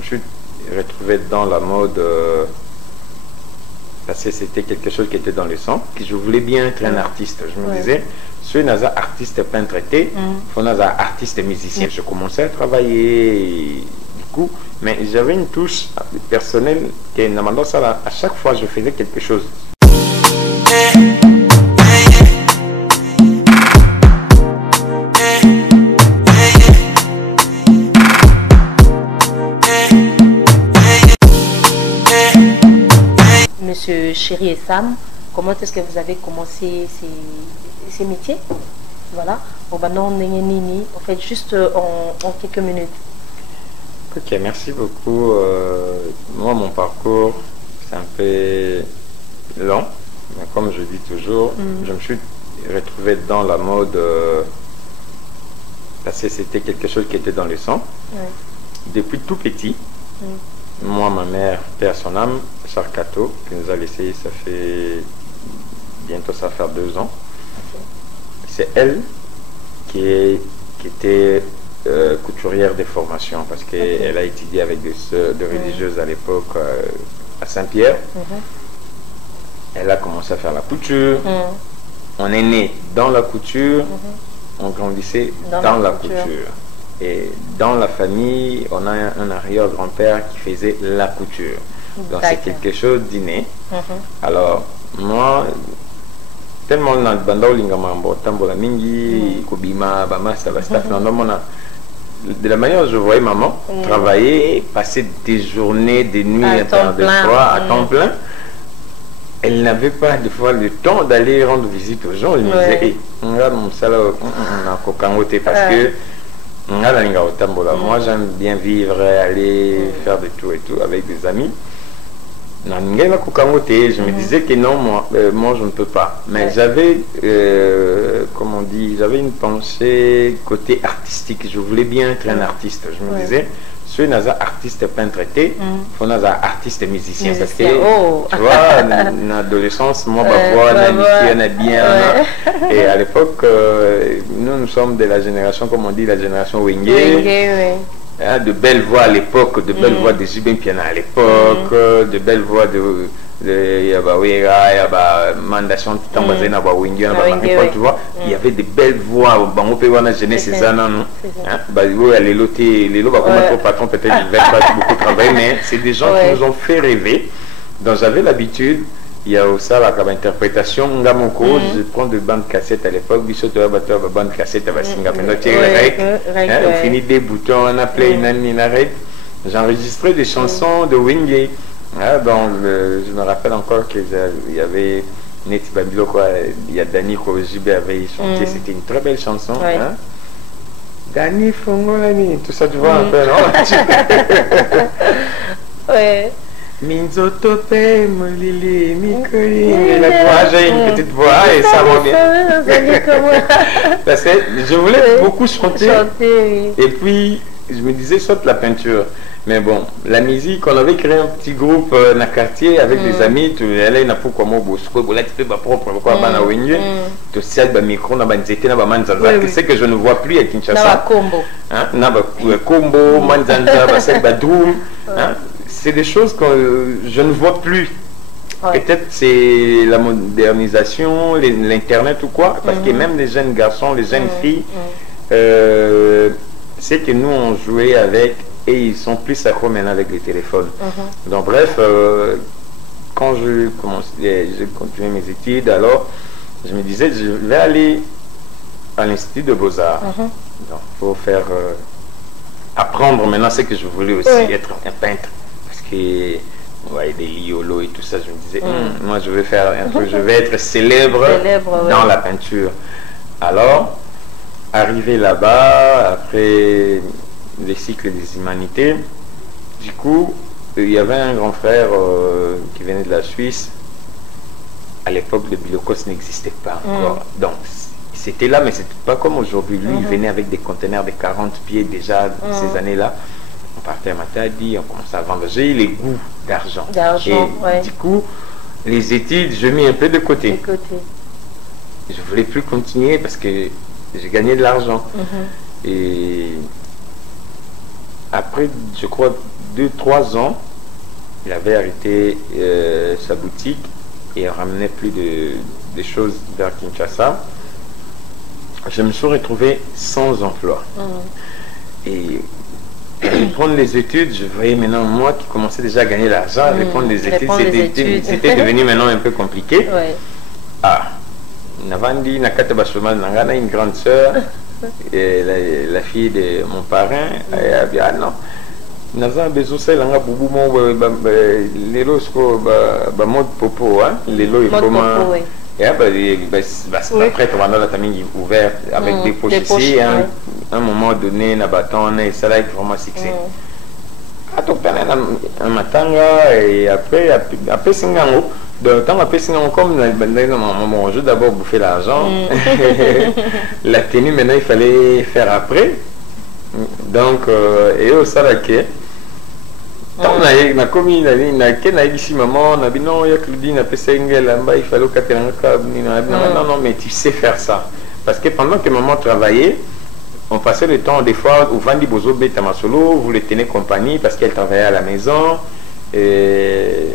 me suis retrouvé dans la mode parce que c'était quelque chose qui était dans le sang, que je voulais bien être un artiste. Je me disais, je suis un artiste peintre, il faut un artiste musicien. Je commençais à travailler, du coup, mais j'avais une touche personnelle qui est à chaque fois je faisais quelque chose. Monsieur Chéri et Sam, comment est-ce que vous avez commencé ces métiers? Voilà. Bon, en fait, juste en quelques minutes. Ok, merci beaucoup. Moi, mon parcours, c'est un peu long, mais comme je dis toujours, je me suis retrouvé dans la mode parce que c'était quelque chose qui était dans le sang. Depuis tout petit. Moi, ma mère, paix à son âme, Sarkato, qui nous a laissé, ça fait bientôt, ça va faire 2 ans. C'est elle qui était couturière de formation, parce qu'elle a étudié avec des religieuses à l'époque à Saint-Pierre. Elle a commencé à faire la couture. On est né dans la couture, on grandissait dans la couture. Et dans la famille, on a un arrière-grand-père qui faisait la couture. Donc c'est quelque chose d'inné. Alors, moi, tellement dans le bandau lingamambo, tambola mingi, kobima, bama, de la manière dont je voyais maman travailler, passer des journées, des nuits, des soirs à temps plein, elle n'avait pas des fois le temps d'aller rendre visite aux gens. Elle me disait, hey, regarde mon salaud, on a cocangoté parce que moi j'aime bien vivre, aller faire de tout et tout avec des amis. Je me disais que non, moi je ne peux pas. Mais j'avais, comme on dit, j'avais une pensée côté artistique. Je voulais bien être un artiste. Je me disais, je suis un artiste peintre, il faut un artiste musicien. Parce que, tu vois, en adolescence, moi, on a bien. Et à l'époque, nous sommes de la génération, comme on dit, la génération Wenge. De belles voix à l'époque, de belles voix de Zubin Piana à l'époque, de belles voix de Mandation, tu vois, il y avait de belles voix, patron peut-être il ne va pas beaucoup travailler, mais c'est des gens qui nous ont fait rêver. Donc j'avais l'habitude, il y a aussi la interprétation, je prends de bandes cassettes à l'époque, bande cassette on finit des boutons, on a play, j'enregistrais des chansons de Wenge. Donc, je me rappelle encore qu'il y avait Neti Babilo, il y a Dani Kojibé avait chanté, c'était une très belle chanson. Dani Fongolani, tout ça tu vois un peu, non? Minzotope, Molili, Mikoli. J'ai une petite voix et ça va bien. Parce que je voulais beaucoup chanter. Et puis, je me disais, saute la peinture. Mais bon, la musique, on avait créé un petit groupe dans le quartier avec des amis. Tu allais na pour comment bosco, là tu fais ma propre quoi bana wenye. Tu sais ba micro na banzete na ba manzanza, c'est que je ne vois plus à Kinshasa. Na ba combo. Hein, na ba combo, manzanza, ba c'est ba drum. Hein, c'est des choses que je ne vois plus. Peut-être c'est la modernisation, l'internet ou quoi, parce que même les jeunes garçons, les jeunes filles, c'est que nous on jouait avec. Et ils sont plus accros maintenant avec les téléphones. Donc bref, quand j'ai continué mes études, alors je me disais, je vais aller à l'Institut de Beaux-Arts. Donc pour faire apprendre maintenant ce que je voulais aussi, être un peintre. Parce que ouais, des liolo et tout ça, je me disais, moi je vais faire un truc, je vais être célèbre dans la peinture. Alors, arrivé là-bas, après les cycles des humanités, du coup il y avait un grand frère qui venait de la Suisse. À l'époque le Bilocos n'existait pas encore, donc c'était là, mais c'était pas comme aujourd'hui. Lui il venait avec des conteneurs de 40 pieds déjà ces années-là. On partait à Matadi, on commençait à vendre. J'ai eu les goûts d'argent et du coup les études je mis un peu de côté. Je voulais plus continuer parce que j'ai gagné de l'argent. Et après, je crois, 2-3 ans, il avait arrêté sa boutique et ramenait plus de choses vers Kinshasa. Je me suis retrouvé sans emploi. Et prendre les études, je voyais maintenant moi qui commençais déjà à gagner l'argent, répondre les études, c'était devenu maintenant un peu compliqué. Ah, Navandi, Nakata Bashoma, Nangana, une grande sœur, la fille de mon parrain, elle a dit, ah non, Naza Bezosé, Langa Boubou, Lelo, Mode Popo, Lelo et comment. Et après, on a la famille ouverte avec des poches ici. À un moment donné, on a ça là vraiment succès. Un matanga et après Singango. Donc, tant après Singango, comme je veux d'abord bouffer l'argent. La tenue, maintenant, il fallait faire après. Donc, et au salaké. Quand on a commis ici maman, on a dit non, il y a Claudine, il fallait non, mais tu sais faire ça. Parce que pendant que maman travaillait, on passait le temps des fois où Vandi Bozo Betamasolo, vous le tenez compagnie parce qu'elle travaillait à la maison. Et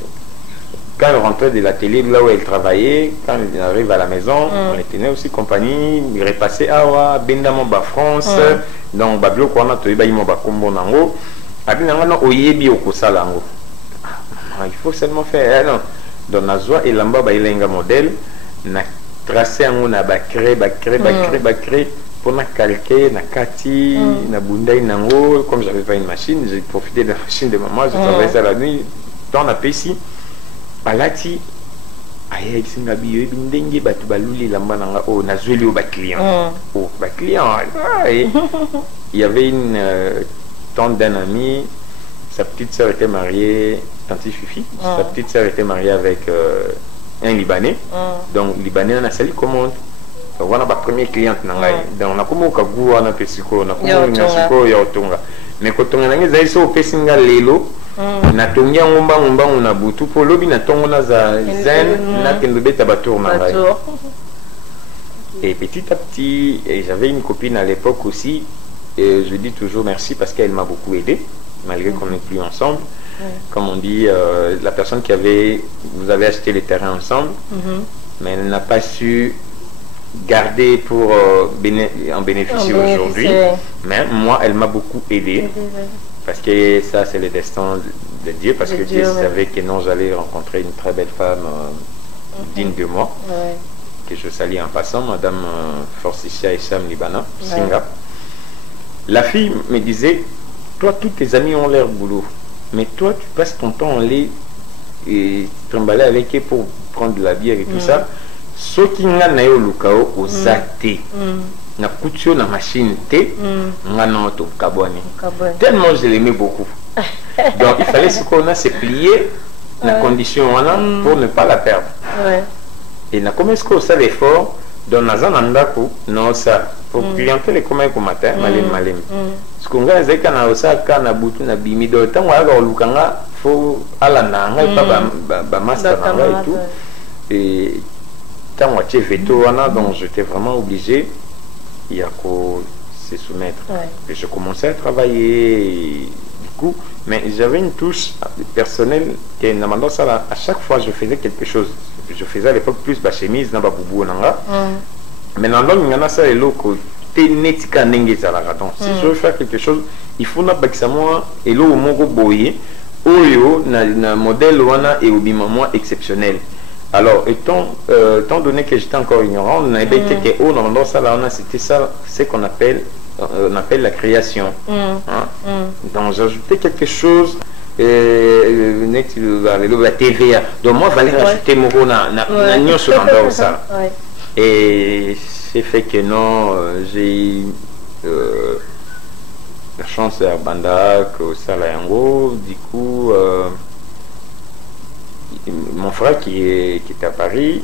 quand elle rentrait de l'atelier là où elle travaillait, quand elle arrive à la maison, on le tenait aussi compagnie, il repassait Awa, Bendamo Ba France, donc Bablo Kwana Toiba Imo Bakombo Nango. Il faut seulement faire non. Dans la joie et l'amba il un modèle na tracé en na créé pour na calquer na kati na bundai nango. Comme j'avais pas une machine, j'ai profité de la machine de maman, je travaillais ça la nuit dans la PC balati aye singa biyo bindenge batu baluli lamba nanga oh na zweli au client oh ba client il y avait une tante d'un ami, sa petite sœur était mariée, Tanti Fifi, sa petite sœur était mariée avec un Libanais. Donc, Libanais, on a sali commande. Donc, on a ma première cliente. Donc, on a comme au Kagou, on a Pessiko, on a comme au Nasiko, Yaotonga. Mais quand on a un au Pessinga Lelo, on a tonga on a boutou pour l'obi, on a tonga zen, on a kendobe tabatou. Et petit à petit, j'avais une copine à l'époque aussi. Et je dis toujours merci parce qu'elle m'a beaucoup aidé, malgré qu'on n'est plus ensemble. Comme on dit, la personne vous avez acheté les terrains ensemble, mais elle n'a pas su garder pour en bénéficier aujourd'hui. Mais moi, elle m'a beaucoup aidé, parce que ça, c'est le destin de Dieu, parce que Dieu savait que non, j'allais rencontrer une très belle femme digne de moi, que je salue en passant, Madame Forcicia Essam Libana, Singa. La fille me disait, toi, tous tes amis ont leur boulot, mais toi, tu passes ton temps à aller trimballer avec eux pour prendre de la bière et tout ça. Ce qui n'a pas eu le cas aux athées, na couture na machine thé, n'a pas cabane. Tellement je l'aimais beaucoup. Donc il fallait qu'on a se plier la condition pour ne pas la perdre. Et na comment est-ce qu'on fait l'effort dans la zone andako non ça pour clientèle comme un matin malem ce qu'on a c'est kana osaka na butu na bimi do tango aga lukanga fo ala nanga ba master nanga et tout et tango che veto wana donc j'étais vraiment obligé il y a qu'à se soumettre et je commençais à travailler et, du coup mais j'avais une touche personnelle que namando ça à chaque fois je faisais quelque chose. Je faisais à l'époque plus ma chemise na baboubou nanga mais dans l'homme il y en a ça et l'autre netika nenge zalaka donc si je veux faire quelque chose il faut na bakisa moi et l'eau moko boye oyo na modèle wana et obima moi exceptionnel. Alors étant donné que j'étais encore ignorant on avait été que oh dans ça là on a c'était ça c'est qu'on appelle la création donc j'ajoutais quelque chose la TVA. Donc moi, il fallait rajouter mon rôle dans ça. Et c'est fait que non, j'ai la chance à Bandak, au Salayango. Du coup, mon frère qui était à Paris,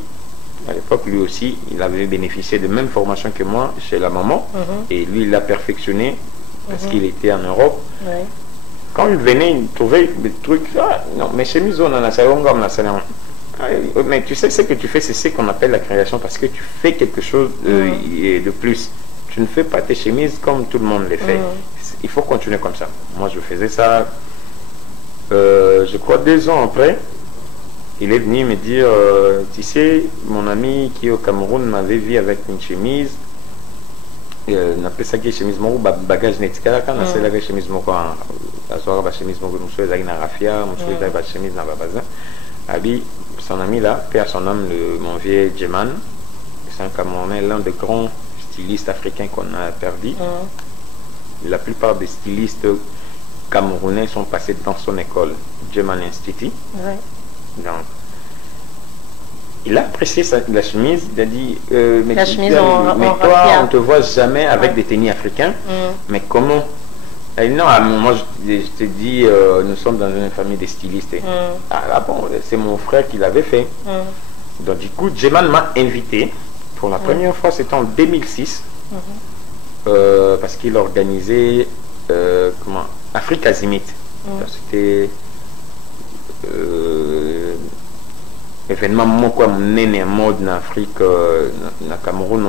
à l'époque, lui aussi, il avait bénéficié de la même formation que moi chez la maman. Et lui, il l'a perfectionné parce qu'il était en Europe. Quand il venait, il trouvait des trucs. Ah, non, mais chez Mizo, on a salon comme la salon. Mais tu sais, ce que tu fais, c'est ce qu'on appelle la création parce que tu fais quelque chose de plus. Tu ne fais pas tes chemises comme tout le monde les fait. Il faut continuer comme ça. Moi, je faisais ça je crois 2 ans après, il est venu me dire, tu sais, mon ami qui est au Cameroun m'avait vu avec une chemise, on appelle ça une chemise, mon bagage net, quand on a la chemise, mon la chemise, mon monsieur est na rafia, monsieur est la chemise na babazin. Abi, son ami là, père son nom, mon vieux Djeman, c'est un Camerounais, l'un des grands stylistes africains qu'on a perdu. La plupart des stylistes camerounais sont passés dans son école, Djeman Institute. Donc, il a apprécié la chemise, il a dit mais la chemise mais toi, on ne te voit jamais avec des tenues africains, mais comment? Elle dit, non, moi je te dis, nous sommes dans une famille de stylistes. Ah bon, c'est mon frère qui l'avait fait. Donc du coup, Djeman m'a invité, pour la première fois, c'était en 2006, parce qu'il organisait comment, Afrique Azimit. C'était événement moi mené en mode en Afrique, na Cameroun,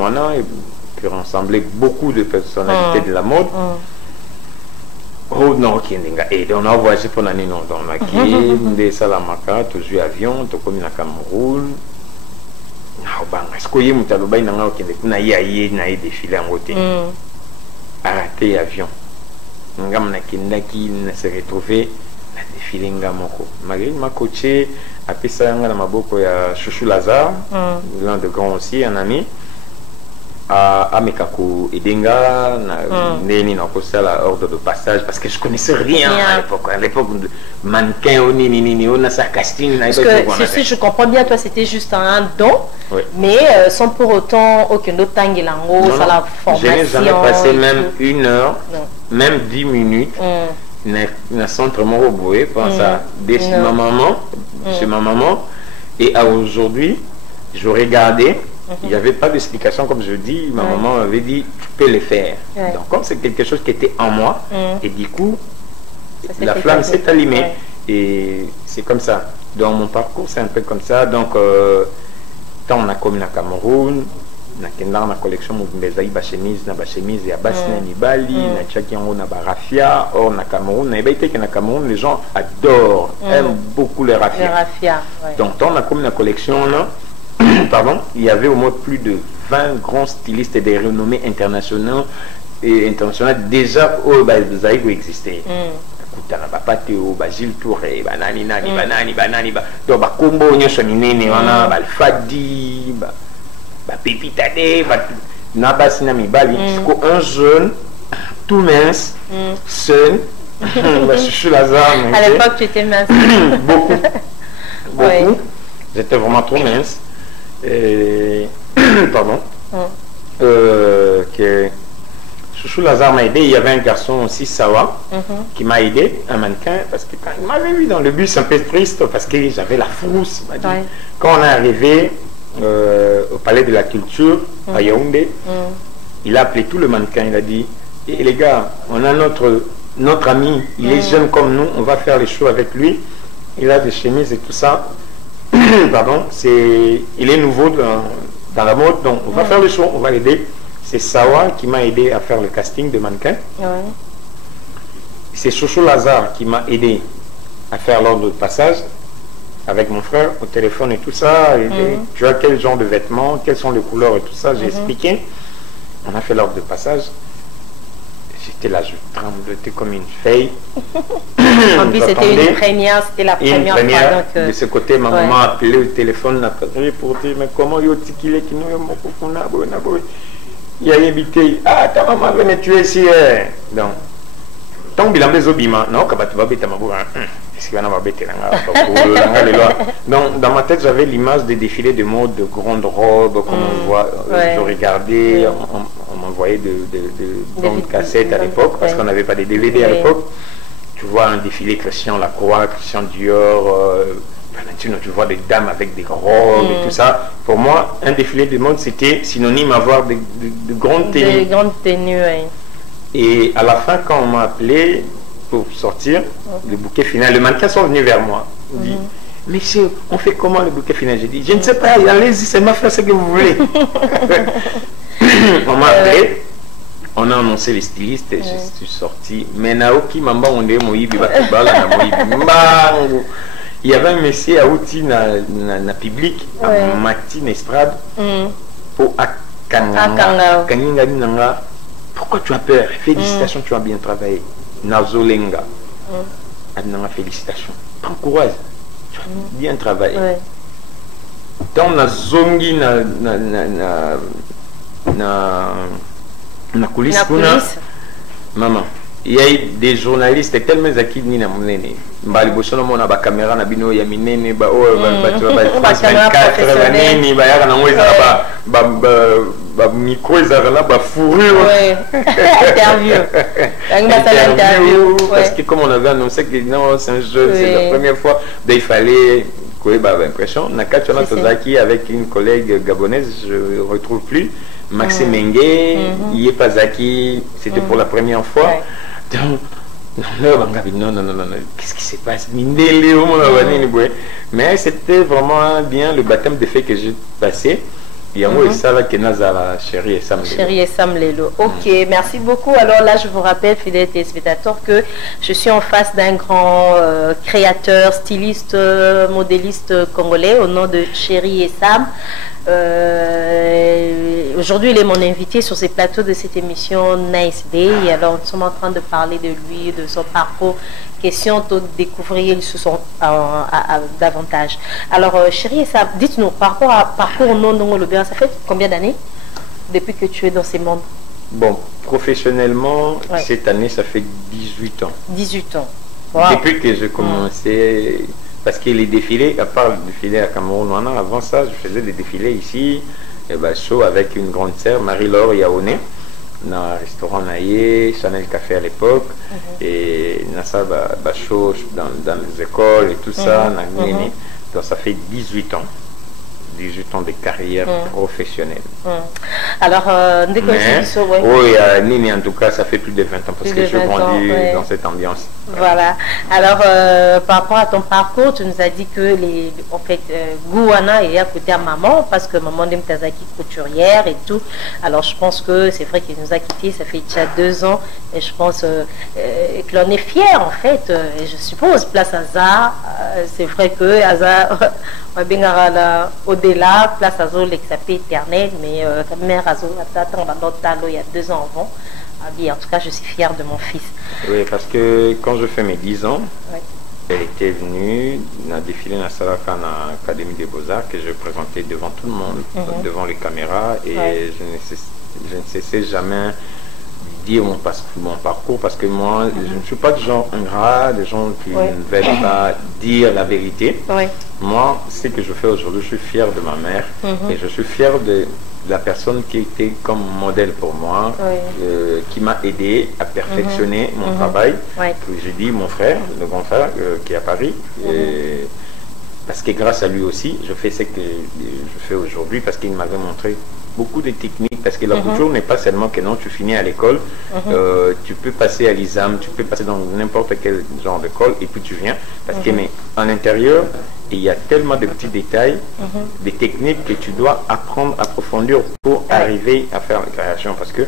qui rassemblait beaucoup de personnalités de la mode. Oh non, et on a voyagé pour l'année non, on a qui des Salamaka, toujours avion, tu comme na Cameroun. Ah ben, est-ce que y a mutalobay na ngao kende kuna na défilé en côté. Arrêté avion. Ngam na kindaki na se retrouver na défilé ngamoko. Malgré ma coaché a pisa na maboko ya Chouchou Lazare, l'un de grands aussi, un ami. À Mekako Edenga, Neni n'a pas la ordre de passage parce que je connaissais rien à l'époque. À l'époque, mannequin, on a sa casting. Parce que si je comprends bien, toi c'était juste un don, mais sans pour autant aucun autre temps, ça la formation. Je n'ai jamais passé même 1 heure, même 10 minutes. Dans centre Moroboué, pense à ma maman, chez ma maman, et à aujourd'hui, je regardais. Il n'y avait pas d'explication, comme je dis. Ma maman m'avait dit, tu peux le faire. Donc, comme c'est quelque chose qui était en moi, et du coup, la flamme s'est allumée. Et c'est comme ça. Dans mon parcours, c'est un peu comme ça. Donc, quand on a commis à Cameroun, on a collection de chemise, il y a Basna Nibali, on a Rafia. Or, na Cameroun, les gens adorent, aiment beaucoup les Rafia. Donc, on a commis la collection là. Pardon, il y avait au moins plus de 20 grands stylistes des renommées internationaux et internationales déjà au Zaïgo existait. Kutana Bapateo, Gilles Touré, Banani, donc Bakombo, Nyosonine, Balfadi, Pépitade, Nabasina Mibali, un jeune, tout mince, seul, Chouchou Lazare. À l'époque, tu étais mince. Beaucoup. J'étais vraiment trop mince. Pardon, que Chouchou Lazare m'a aidé. Il y avait un garçon aussi, Sawa, qui m'a aidé, un mannequin, parce que quand il m'avait vu dans le bus un peu triste, parce que j'avais la frousse. Il m'a dit, quand on est arrivé au Palais de la Culture à Yaoundé, il a appelé tout le mannequin. Il a dit, et les gars, on a notre ami, il est jeune comme nous, on va faire les shows avec lui. Il a des chemises et tout ça. Pardon, il est nouveau dans la mode, donc on va faire le show, on va l'aider. C'est Sawa qui m'a aidé à faire le casting de mannequin. C'est Chouchou Lazare qui m'a aidé à faire l'ordre de passage avec mon frère au téléphone et tout ça. Et tu as quel genre de vêtements, quelles sont les couleurs et tout ça, j'ai expliqué. On a fait l'ordre de passage. J'étais là, je tremblotais comme une feuille. En plus, c'était une première, c'était la première fois. Donc, de ce côté, ma maman a appelé au téléphone pour dire, mais comment il qui nous mon coucou, il a invité, ah, ta maman venait tuer ici. Donc, tant qu'il a mis au bima, non, quand tu vas bêter ma bourre, est-ce qu'il va avoir bêté donc, dans ma tête, j'avais l'image des défilés de mode, de grandes robes, comme on voit, je regardais, on m'envoyait de bandes cassettes à l'époque, parce qu'on n'avait pas de DVD à l'époque. Tu vois un défilé Christian Lacroix, Christian Dior, Valentino, tu vois des dames avec des robes et tout ça. Pour moi, un défilé de mode, c'était synonyme d'avoir de grandes tenues. De grandes tenues, oui. Et à la fin, quand on m'a appelé pour sortir, le bouquet final, le mannequin sont venus vers moi. Il dit, monsieur, on fait comment le bouquet final? J'ai dit, je ne sais pas, allez-y, c'est ma frère, ce que vous voulez. On m'a appelé. On a annoncé les stylistes et je suis sorti. Mais Naoki Mamba on est Moïbi Bakibala na Moïbi. Il y avait un monsieur à outil na public à Martine Estrade pour Akanga. Kaninga Nanga. Pourquoi tu as peur? Félicitations, tu as bien travaillé. Nazolenga. Adnanga, félicitations. Prends courage. Tu as bien travaillé. Dans la zongi na coulisse. Maman, il y a eu des journalistes tellement qui ni na munene. Mbali bosono mona ba caméra na bino ya minene ba o ba tu ba France 24 ba nini ba ya na ngweza ba micro ezara ba fourrure. Interview. Parce que comme on avait annoncé que non, c'est un jeu, c'est la première fois, ben, il fallait quoi bah impression. Nakachona Tozaki avec une collègue gabonaise, je ne retrouve plus. Maxime Mengue, Yepazaki, c'était pour la première fois. Donc, non, qu'est-ce qui se passe? Mais c'était vraiment bien le baptême de fait que j'ai passé. Et ça va que Nazara, Chérie et Sam Lelo. Chérie et Sam Lelo. Ok, merci beaucoup. Alors là, je vous rappelle, fidèles téléspectateurs, que je suis en face d'un grand créateur, styliste, modéliste congolais au nom de Chérie et Sam. Aujourd'hui, il est mon invité sur ces plateaux de cette émission Nice Day. Et alors, nous sommes en train de parler de lui, de son parcours. Question de découvrir davantage. Alors, Chérie, ça, dites-nous, par rapport à parcours non Lobéa, ça fait combien d'années depuis que tu es dans ces mondes? Bon, professionnellement, cette année, ça fait 18 ans. 18 ans. Wow. Depuis que j'ai commencé, parce que les défilés, à part le défilé à Cameroun, avant ça, je faisais des défilés ici, et ben, show avec une grande sœur, Marie-Laure Yaoné, dans un restaurant Naïe, Chanel Café à l'époque, et Nassa show dans les écoles et tout ça, donc ça fait 18 ans. 18 ans de carrière professionnelle. Alors, oui, Nini, en tout cas, ça fait plus de 20 ans parce que je suis grandi dans cette ambiance. Voilà. Alors, par rapport à ton parcours, tu nous as dit que en fait, Gouana est à côté à maman parce que maman de Mtazaki couturière et tout. Alors, je pense que c'est vrai qu'il nous a quittés, ça fait déjà 2 ans et je pense que l'on est fiers en fait. Et je suppose, place Aza, c'est vrai que Aza, au-delà, place Azo, l'exapé éternel, mais ta mère Azo, il y a 2 ans avant. En tout cas, je suis fière de mon fils. Oui, parce que quand je fais mes 10 ans, elle était venue dans défilé dans la Salaka à l'Académie des Beaux-Arts que je présentais devant tout le monde, devant les caméras, et je ne cessais jamais de dire mon parcours parce que moi, je ne suis pas du genre ingrat, des gens qui ne veulent pas dire la vérité. Moi, ce que je fais aujourd'hui, je suis fier de ma mère et je suis fier de la personne qui était comme modèle pour moi, qui m'a aidé à perfectionner mon travail. Que j'ai dit, mon frère, le grand frère qui est à Paris, parce que grâce à lui aussi, je fais ce que je fais aujourd'hui, parce qu'il m'avait montré beaucoup de techniques, parce que la couture n'est pas seulement que non, tu finis à l'école, tu peux passer à l'ISAM, tu peux passer dans n'importe quel genre d'école, et puis tu viens, parce que mais en intérieur, il y a tellement de petits détails, des techniques que tu dois apprendre, approfondir pour arriver à faire la création. Parce que,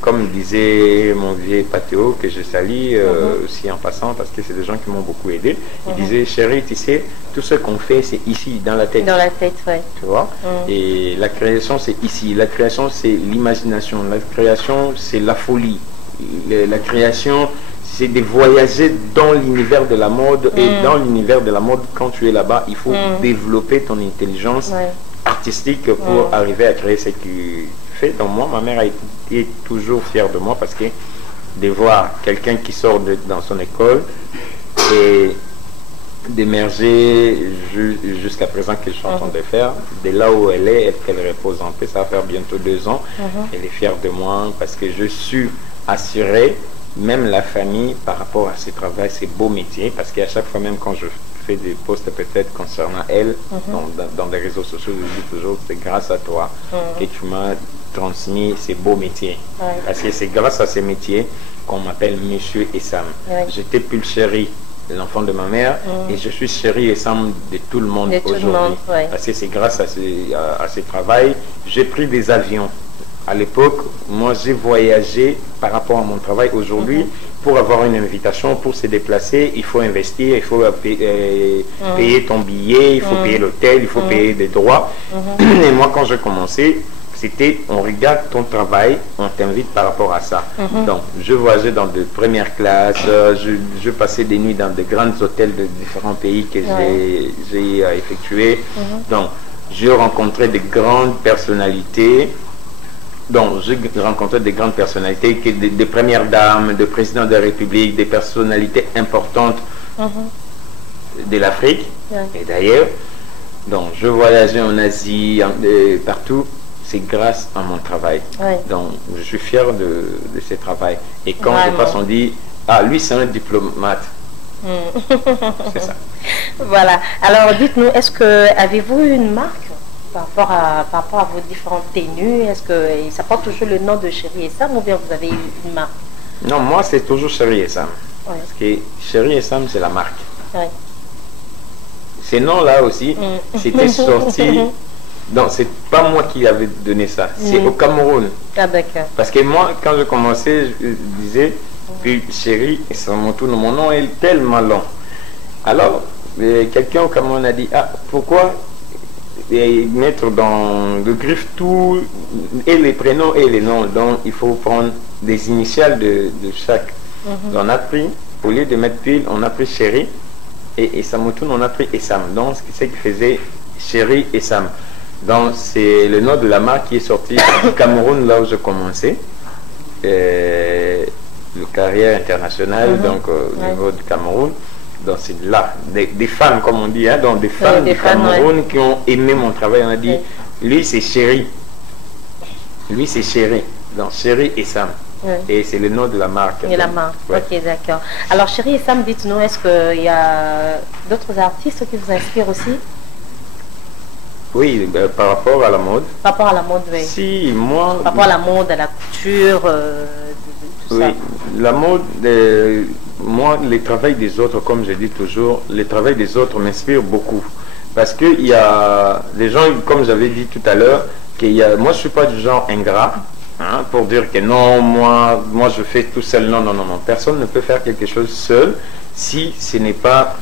comme disait mon vieux Pathéo, que je salue aussi en passant, parce que c'est des gens qui m'ont beaucoup aidé, il disait, chérie, tu sais, tout ce qu'on fait, c'est ici, dans la tête. Dans la tête, tu vois. Et la création, c'est ici. La création, c'est l'imagination. La création, c'est la folie. La création, c'est de voyager dans l'univers de la mode. Et dans l'univers de la mode, quand tu es là-bas, il faut développer ton intelligence artistique pour arriver à créer ce que tu fais. Donc moi, ma mère a été toujours fière de moi parce que de voir quelqu'un qui sort dans son école et d'émerger jusqu'à présent que je suis en train de faire, de là où elle est, qu'elle repose en paix, ça va faire bientôt 2 ans. Elle est fière de moi parce que je suis assuré, même la famille, par rapport à ce travail, ces beaux métiers, parce qu'à chaque fois, même quand je fais des posts peut-être concernant elle, dans les réseaux sociaux, je dis toujours, c'est grâce à toi que tu m'as transmis ces beaux métiers. Parce que c'est grâce à ces métiers qu'on m'appelle Monsieur et Sam. J'étais Pulchérie, l'enfant de ma mère, et je suis Chérie et Sam de tout le monde aujourd'hui. Parce que c'est grâce à ce travail, j'ai pris des avions. à l'époque, moi j'ai voyagé par rapport à mon travail. Aujourd'hui, pour avoir une invitation, pour se déplacer, il faut investir, il faut payer ton billet, il faut payer l'hôtel, il faut payer des droits. Et moi, quand j'ai commencé, c'était on regarde ton travail, on t'invite par rapport à ça. Donc, je voyageais dans de premières classes, je passais des nuits dans de grands hôtels de différents pays que j'ai effectués. Donc, je rencontrais de grandes personnalités. Donc, j'ai rencontré des grandes personnalités, des premières dames, des présidents de la République, des personnalités importantes de l'Afrique et d'ailleurs. Donc, je voyageais en Asie, partout. C'est grâce à mon travail. Donc, je suis fier de ce travail. Et quand je passe, on dit, ah, lui, c'est un diplomate. C'est ça. Voilà. Alors, dites-nous, est-ce que avez-vous une marque par rapport à vos différentes tenues? Est-ce que ça porte toujours le nom de Chérie et Sam ou bien vous avez une marque? Non, moi, c'est toujours Chérie et Sam. Parce que Chérie et Sam, c'est la marque. Ces noms-là aussi, c'était sorti... Donc, c'est pas moi qui avais donné ça, c'est au Cameroun. Ah, d'accord. Parce que moi, quand je commençais, je disais, puis Chérie, et mon nom est tellement long. Alors, quelqu'un au Cameroun a dit, ah, pourquoi mettre dans le griffe tout, et les prénoms et les noms, donc il faut prendre des initiales de chaque. Donc, on a pris, au lieu de mettre Pile, on a pris Chérie, et Samotoun, on a pris Essam. Donc, c'est ce qui faisait Chérie et Sam. Donc, c'est le nom de la marque qui est sorti du Cameroun, là où je commençais. Le carrière internationale, donc au niveau du Cameroun. Donc, c'est là, des fans, comme on dit, hein, donc des fans du Cameroun qui ont aimé mon travail. On a dit, lui, c'est Chérie. Lui, c'est Chérie. Donc, Chérie et Sam. Et c'est le nom de la marque. Et la marque, ok, d'accord. Alors, Chérie et Sam, dites-nous, est-ce qu'il y a d'autres artistes qui vous inspirent aussi? Oui, par rapport à la mode. Par rapport à la mode, oui. Si, moi... Par rapport à la mode, à la couture, tout ça. Oui, la mode, moi, le travail des autres, comme je dis toujours, le travail des autres m'inspire beaucoup. Parce qu'il y a des gens, comme j'avais dit tout à l'heure, moi, je ne suis pas du genre ingrat, hein, pour dire que non, moi, je fais tout seul. Non, non, non, non. Personne ne peut faire quelque chose seul si ce n'est pas...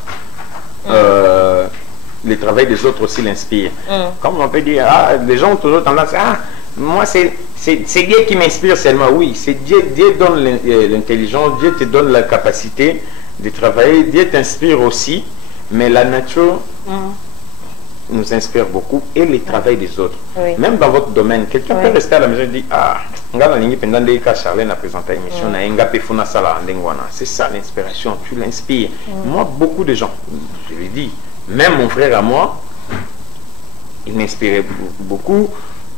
le travail des autres aussi l'inspire. Comme on peut dire, ah, les gens ont toujours tendance, ah, moi c'est Dieu qui m'inspire seulement. Oui, c'est Dieu donne l'intelligence, Dieu te donne la capacité de travailler, Dieu t'inspire aussi, mais la nature nous inspire beaucoup et le travail des autres. Même dans votre domaine, quelqu'un peut rester à la maison et dire, ah, c'est ça l'inspiration, tu l'inspires. Moi, beaucoup de gens, je l'ai dit, même mon frère à moi, il m'inspirait beaucoup.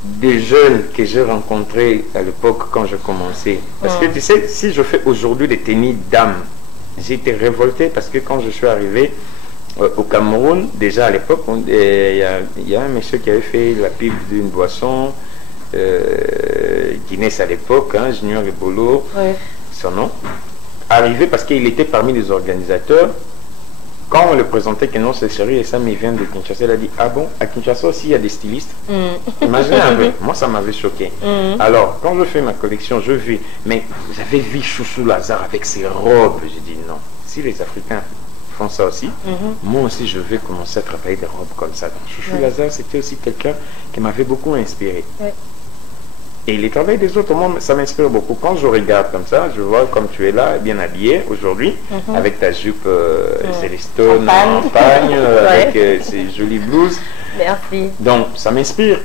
Des jeunes que j'ai rencontrés à l'époque quand je commençais. Parce que tu sais, si je fais aujourd'hui des tenues d'âme, j'ai été révolté parce que quand je suis arrivé au Cameroun, déjà à l'époque, il y a un monsieur qui avait fait la pub d'une boisson, Guinness à l'époque, hein, Junior Ebolo, son nom, arrivé parce qu'il était parmi les organisateurs. Quand on le présentait que non, c'est Chérie et Sam, il vient de Kinshasa, il a dit, ah bon, à Kinshasa aussi il y a des stylistes. Imaginez un peu, moi ça m'avait choqué. Alors, quand je fais ma collection, je vis, mais j'avais vu Chouchou Lazare avec ses robes. J'ai dit non, si les Africains font ça aussi, moi aussi je vais commencer à travailler des robes comme ça. Donc, Chouchou Lazare, c'était aussi quelqu'un qui m'avait beaucoup inspiré. Et les travail des autres, moi, ça m'inspire beaucoup. Quand je regarde comme ça, je vois comme tu es là, bien habillé aujourd'hui, avec ta jupe Célestone en pagne, avec ces jolies blouses. Merci. Donc, ça m'inspire.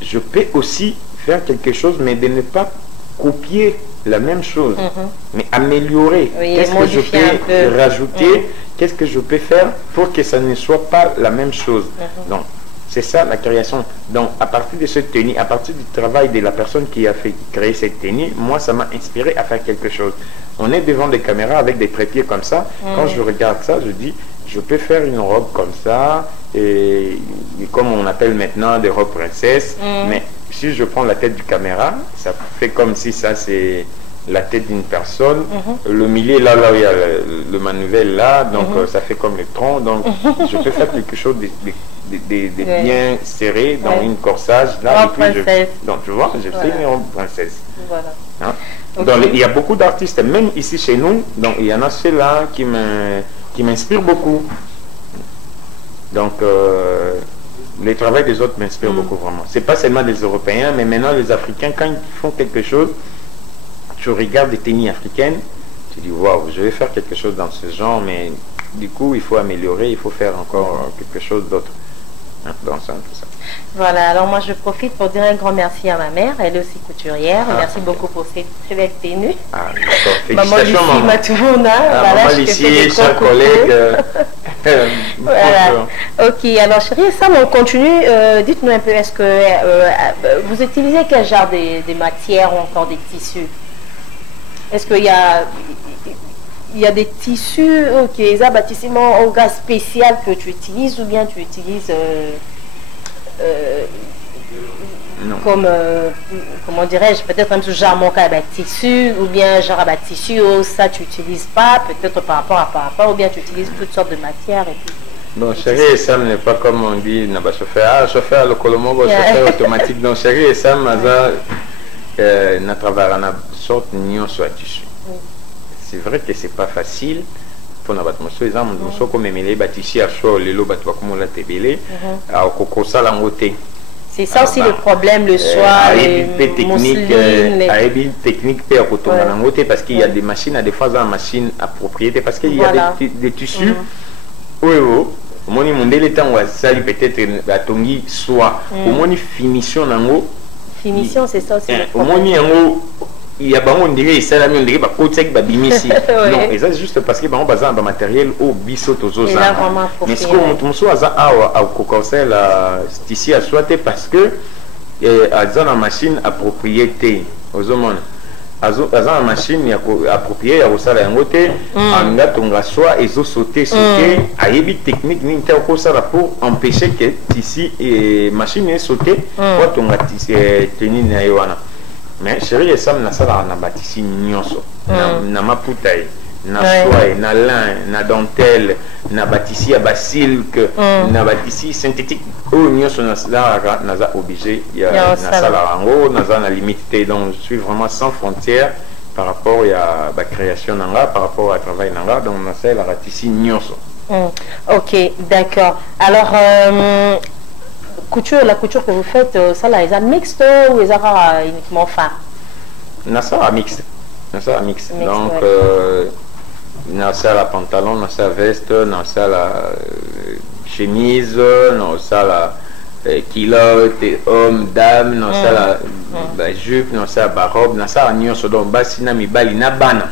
Je peux aussi faire quelque chose, mais de ne pas copier la même chose, mais améliorer. Qu'est-ce que je peux rajouter? Qu'est-ce que je peux faire pour que ça ne soit pas la même chose? Donc, c'est ça la création. Donc, à partir de cette tenue, à partir du travail de la personne qui a créé cette tenue, moi, ça m'a inspiré à faire quelque chose. On est devant des caméras avec des trépieds comme ça. Quand je regarde ça, je dis, je peux faire une robe comme ça, et comme on appelle maintenant des robes princesses. Mais si je prends la tête du caméra, ça fait comme si ça, c'est la tête d'une personne. Le milieu, là où il y a le manivelle là, donc ça fait comme le tronc. Donc, je peux faire quelque chose de bien serrés dans une corsage. Là, donc, tu vois, je fais une robe princesse. Voilà. Hein? Donc, il y a beaucoup d'artistes, même ici chez nous, donc il y en a ceux-là qui m'inspirent beaucoup. Donc, le travail des autres m'inspire beaucoup vraiment. C'est pas seulement des Européens, mais maintenant les Africains, quand ils font quelque chose, tu regardes des tenues africaines, tu dis waouh, je vais faire quelque chose dans ce genre, mais du coup il faut améliorer, il faut faire encore quelque chose d'autre. Hein, dans ça, tout ça. Voilà, alors moi je profite pour dire un grand merci à ma mère, elle est aussi couturière. Merci beaucoup pour cette très belle tenue. Ah, d'accord. Maman Lucie Matouna, voilà, maman Lucie, chers collègues. Voilà. Ok, alors chérie, ça on continue. Dites-nous un peu, est-ce que vous utilisez quel genre de matières ou encore des tissus? Est-ce qu'il y a des tissus, ok, les abattissements au gaz spécial que tu utilises, ou bien tu utilises comme, comment dirais-je, peut-être un peu genre mon cas tissu, ou bien genre à tissu, ça tu n'utilises pas, peut-être par rapport, ou bien tu utilises toutes sortes de matières et puis. Bon, chérie, ça n'est pas comme on dit, chauffeur le colomogo, chauffeur automatique. Donc, chérie, ça m'a na travailler na sorte nion soit tissu. C'est vrai que c'est pas facile pour na battre monsieur exemple monsieur comme mêler bâtissi à chaud les lots battre comme la tébélé à coco ça la moté. C'est ça aussi le problème le soir les technique pour retourner la moté parce qu'il y a des machines à des fois dans machine à propriété parce qu'il y a des tissus oui mon imondé temps ça peut-être à tongi soit au moins finition nango. Finition, c'est ça aussi. Au moins, il y a on dirait ça la on dirait bah côté bah bimisi. Non, et ça c'est juste parce que bah on base un matériel au biso tozo ça. Mais ce qu'on me soit à cocorsel la ici à souhaiter parce que à dans machine à propriété aux hommes à machine appropriée ya kosala yango te anga tonga soit ezo sauter a yebi technique ni nta kosala pour empêcher que ici et machine est sauter pour tonga tenir na yoana mais chérie ça na sala na batisi nyonso na maputai na soie na lin na dentelle na batisi à silk na batisi synthétique oh nyonso na sala na za obligé ya na sala rango na za na limité donc je suis vraiment sans frontières par rapport à la création nanga par rapport au travail nanga donc na sala la batisi nyonso. Ok, d'accord. Alors la couture que vous faites ça là est mixte ou est uniquement femme? Na sala mixte. Na sala mixte. Donc na sala pantalon, na sala veste, na sala chemise, na sala culotte, homme, dame, na sala jupe, na sala robe, na sala nyonso donc basi na mibali na bana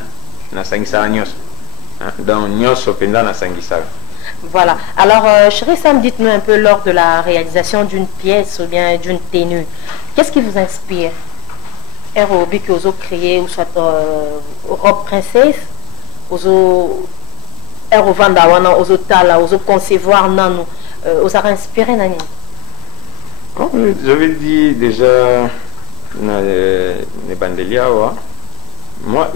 na sangisa nyonso. Donc nyonso penda na sangisa. Voilà. Alors chérie Sam, dites-nous un peu lors de la réalisation d'une pièce ou bien d'une tenue, qu'est-ce qui vous inspire? Un robe que vous avez créé ou soit robe princesse ozo vanda wana ozo tala ozo concevoir nanu ozo inspiré nani. Comme j'avais dit déjà les bandelia moi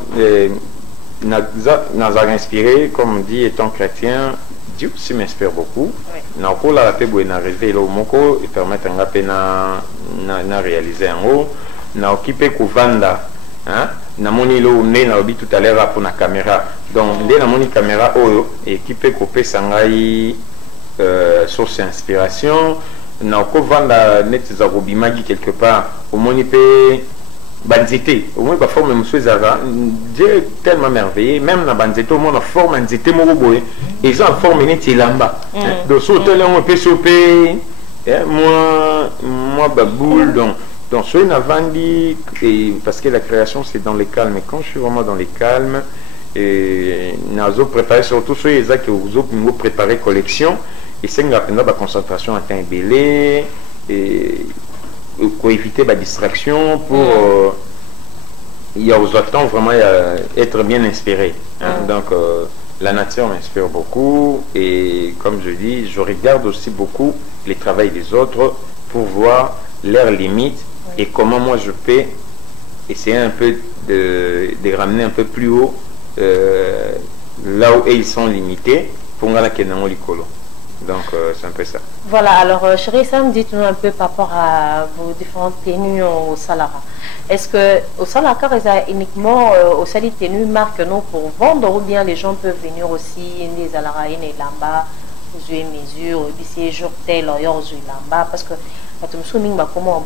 n'a inspiré comme on dit étant chrétien Dieu aussi m'inspire beaucoup na ko la pe bo na rêver lo moko et permettre nga pe na réaliser en haut na occupé ko vanda hein na moni lo ne na obi tout à l'heure pour na caméra donc ndé na moni caméra oyo équipé ko pe sangai source inspiration na ko vanda net za robimagi quelque part au moni pe banzete au moins ba forme monsieur Zara Dieu tellement merveilleux même na banzete au moins na forme nzete moko boye et ça forme net lamba donc so tel on peut choper moi baboule donc ce n'a vendu parce que la création c'est dans les calmes et quand je suis vraiment dans les calmes et nazo préparé surtout ceux les que vous avez préparé collection et c'est la concentration atteint belé et pour éviter la distraction pour il y a aux attentes vraiment être bien inspiré donc la nature m'inspire beaucoup et comme je dis je regarde aussi beaucoup les travaux des autres pour voir leurs limites et comment moi je peux essayer un peu de ramener un peu plus haut là où ils sont limités pour nga la kenango likolo. Donc, c'est un peu ça. Voilà, alors chérie Sam, dites-nous un peu par rapport à vos différentes tenues au Salara. Est-ce que au Salara, ils ont uniquement au Sali tenues marque non pour vendre ou bien les gens peuvent venir aussi des Salara et des lamba aux yeux mesures, d'ici jour tel, aux yeux lamba parce que tu me souviens comment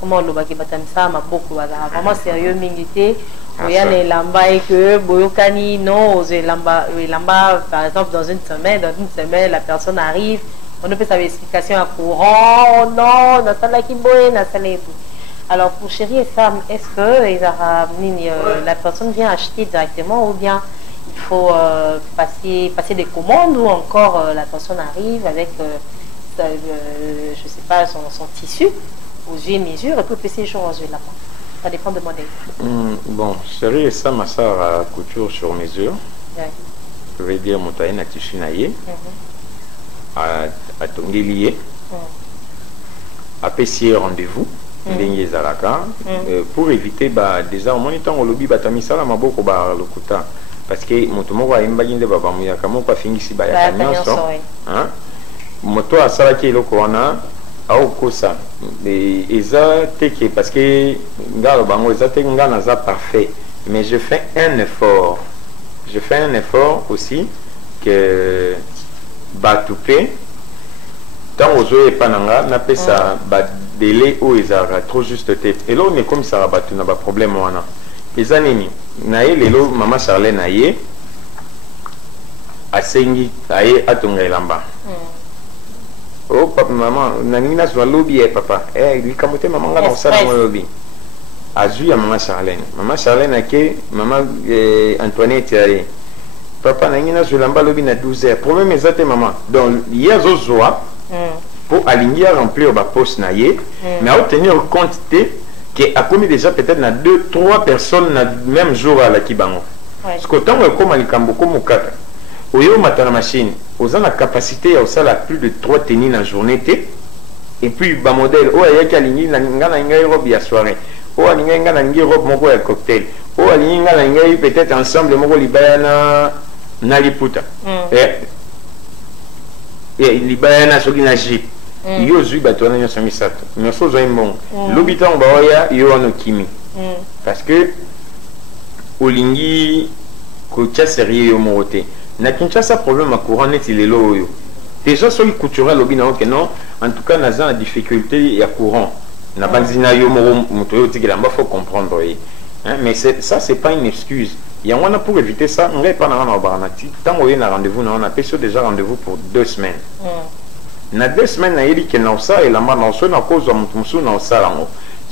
comment le baguette batamisa m'a beaucoup vraiment sérieux milité. Il y a les lamba et que boyokani non aux yeux lamba par exemple dans une semaine la personne arrive. On ne peut savoir explication à courant, oh non, dans la kiboé, dans la. Alors pour chérie et Sam, est-ce que la personne vient acheter directement ou bien il faut passer des commandes ou encore la personne arrive avec, je ne sais pas, son tissu aux yeux et mesures et peut passer les choses aux yeux là-bas. Ça dépend de modèle. Bon, chérie et Sam, ma soeur a couture sur mesure. Ouais. Je vais dire mon taille na tissu naïe. À Tongelier, à Pessier rendez-vous, pour éviter déjà au moins temps au lobby batamisala maboko ba lokuta parce que moto moko aimbagi nde baba muyaka moko afingisi ba ya nyonso hein moto asala ki eloko wana aokosa eza teke parce que ngalo bango eza teke ngana za parfait mais je fais un effort aussi que batupe tant aux yeux et pananga n'a pas ça délai où ils ont trop juste tête et là on est comme ça rabattu n'a pas problème wana les années naé lelo maman Charlène naé asengi aé atonga elamba oh papa maman nangina sur lobby papa lui kamote maman nga dans ça dans lobby azu ya maman Charlène ake maman Antoinette aé papa nangina sur lamba lobby na 12h problème exacte maman donc hier zo joie pour aligner remplir ma poste naie mais à tenir compte que a commis déjà peut-être na 2-3 personnes na même jour à la kibango parce que tant que comme alikambo comme kaka oyo matana machine aux la capacité à ça la plus de 3 tenues dans journée et puis ba modèle o ya ki aligner na ngana ngai robe ya soirée o aligner ngana ngai robe moko ya cocktail o aligner ngana ngai peut-être ensemble moko libana na liputa et libana soki na jip yo zui bato wana nyonso misato nyonso ozwai mbongo lobi ntango baoya yo wana okimi parce que olingi kotia serie yo moko te na Kinshasa problème ya courant neti lelo oyo déjà soki culturel lobi nango ke non en tout cas naza na difficulté ya courant na banzi na yo moko moto oyo otikela mba faut comprendre ye mais ça c'est pas une excuse. Il y a un pour éviter ça, on n'est pas dans le baranati. Tant qu'on a rendez-vous, on a payé déjà rendez-vous pour 2 semaines. Dans 2 semaines, on a dit que non ça et la main soit à cause de mon dans ça.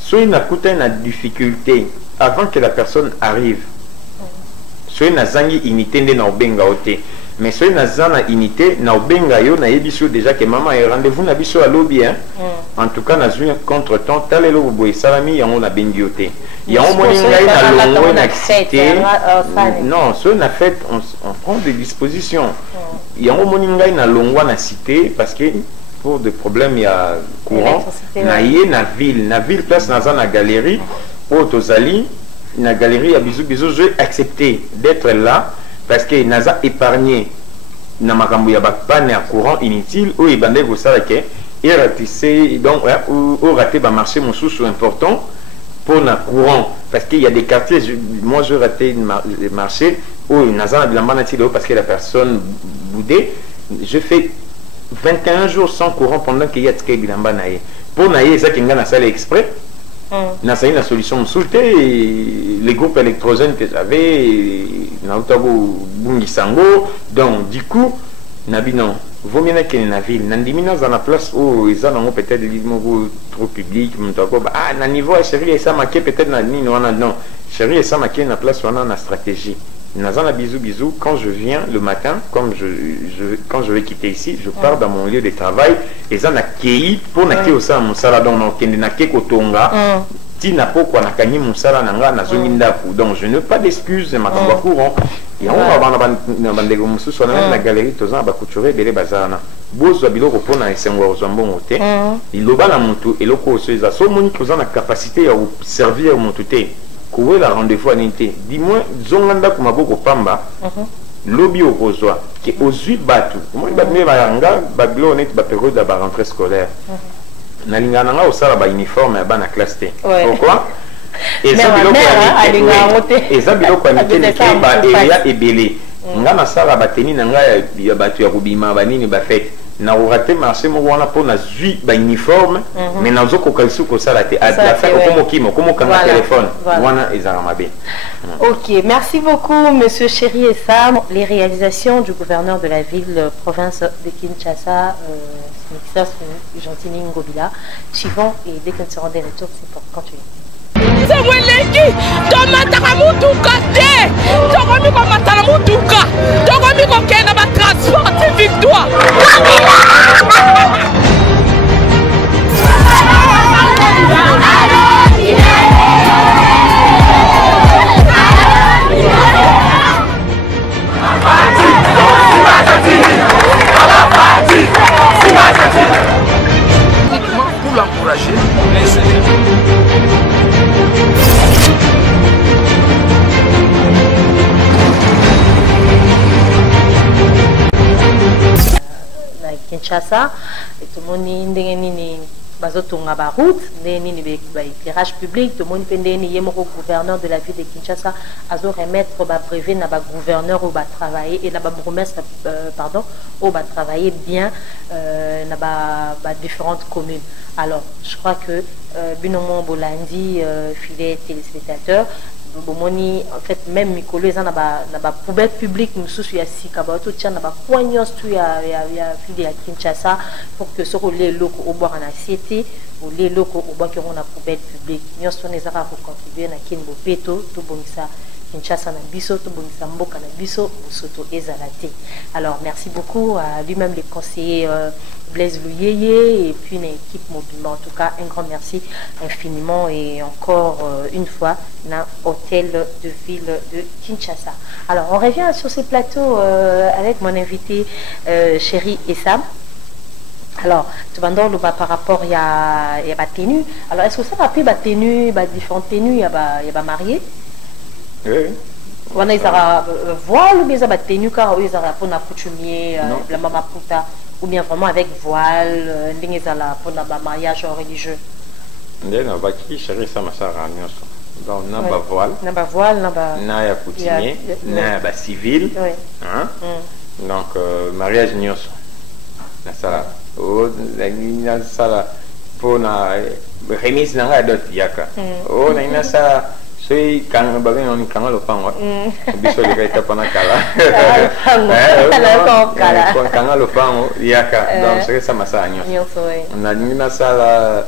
Soit il a coûté une difficulté avant que la personne arrive. Soit il a zangi unité de na benga oté. Mais soit il a zana unité na benga yo na yebiso déjà que maman est rendez-vous na biso à lobby hein. En tout cas, na eu un contretemps tel le boy salami on a bengioté. Il y a un moment non, ce n'a fait on prend des dispositions. Il y a un moment na longwa na cité parce que pour des problèmes il y a courant na yé na ville place na zana galerie au tozali na galerie à bisou je accepter d'être là parce que naza épargné na makambo ya bakane à courant inutile ou ibande vous savez que et ratisser donc ou rater ba marché mon sous important pour na courant parce qu'il y a des quartiers moi je raté le marché où naza bilamba na tilo parce que la personne boudée je fais 21 jours sans courant pendant qu'il y a tike bilamba naé pour naé ça qui ngana salle exprès na ça une solution consulter les groupes électrogènes que j'avais na utabo bungisango donc du coup nabinon vaut mieux que na ville nandimina dans la place où ils ont peut-être des mots trop public ah na niveau chérie et ça marqué peut-être na ni non non chérie et ça marqué na place on a na stratégie nazana bisous quand je viens le matin comme quand je vais quitter ici je pars dans mon lieu de travail et ça na kei pour na au ça mon salon donc na keko tonga tina poko na kanyi mon salon nanga na zoni ndaku donc je n'ai pas d'excuses ma combat courant et on va na bandego mususu na na galerie tozana ba couture bele bazana bozo biloko pona esengo ozambongo te iloba na muntu eloko soza so moni kozana capacité ya servir muntu te. La rendez-vous à l'unité. Dis-moi, Zonganda Kumaboko Pamba, lobby au rosoir qui aux 8 bateaux moi il va me baranga baglo on est ba période de la rentrée scolaire nalingana nga osala ba uniforme ya bana classe T pourquoi et ça biloko ya mike ba eya ebele nga na sala ba teni na nga ya bato ya kubima banini ba fête na orate marché mo wana po na zui ba uniforme mais na zo kokalsu ko sala te la fête comme kimo comme kanga téléphone wana ezara mabe. OK, merci beaucoup monsieur Chéri et Sam. Les réalisations du gouverneur de la ville province de Kinshasa Gentini Ngobila suivant et dès que nous serons des retours c'est pour continuer. Semweleki tomataka mutuka te tokomi komatala mutuka tokomi kokenda ba transport victoire pour l'encourager. Kinshasa, tout le monde est bazotonga ba route nini ba éclairage public tout le monde pendeni yemoko gouverneur de la ville de Kinshasa azo remettre ba brevet na ba gouverneur ou ba travailler et na ba bourgmestre pardon ou ba travailler bien na ba différentes communes. Alors je crois que Binomo Bolandi fidèles téléspectateurs bomoni en fait même mikolo eza na ba poubelle publique mususu ya sika ba to tia na ba kwanyos tu ya fide ya Kinshasa pour que ce les locaux au boire na cité ou les locaux au boire qui on a poubelle publique nyonso nezaka ko contribuer na kinbo peto to bongisa Kinshasa na biso to bongisa mboka na biso soto ezalate. Alors merci beaucoup à lui-même les conseillers Blaise Louyeye et puis une équipe mobile. En tout cas, un grand merci infiniment et encore une fois dans l'hôtel de ville de Kinshasa. Alors, on revient sur ce plateau avec mon invité Chéri et Sam. Alors, tu vas nous par rapport à la tenue. Alors, est-ce que ça va appeler la tenue, différentes tenues, il y a marié? Oui. On a voile ou bien ça va tenue car ils ont pour la coutumier, la maman puta. Ou bien vraiment avec voile, pour le mariage religieux. Non, qui chérie ça m'a donc n'a pas voile. N'a pas voile, n'a pas. N'a pas coutumier, n'a pas civil. Donc mariage nyoso. Na ça. Oh, na ça pour na remise na d'autres yaka. Oh, na ça. Soy quand on quand le pan biso le gaita pana kala quand le pan yaka donc c'est ça massa on a mis sala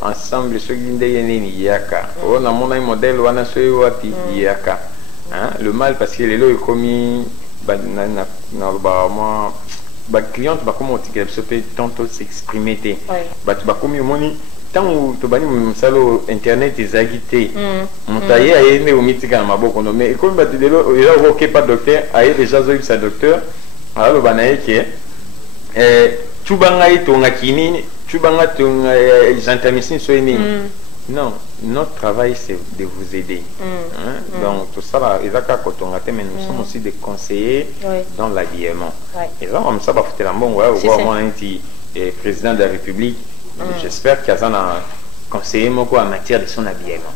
ensemble ceux qui ndeyeni yaka on a mon modèle wana soy wapi yaka le mal parce que les lots commis na moi ba client ba comment tu peux tantôt s'exprimer te ba tu ba commis moni tant tu bani msalo internet est agité montaye aye ne omitika na maboko no mais comme ba tidelo il a OK pas docteur aye déjà zo sa docteur alors banaye ke tu banga itonga kinini tu banga tonga jantamisi so ni non notre travail c'est de vous aider donc tout ça là ils a ka kotonga te mais nous sommes aussi des conseillers dans l'habillement et là on ça ba foutre la bon ouais voir moi un président de la République. J'espère qu'il y a un conseiller en matière de son habillement.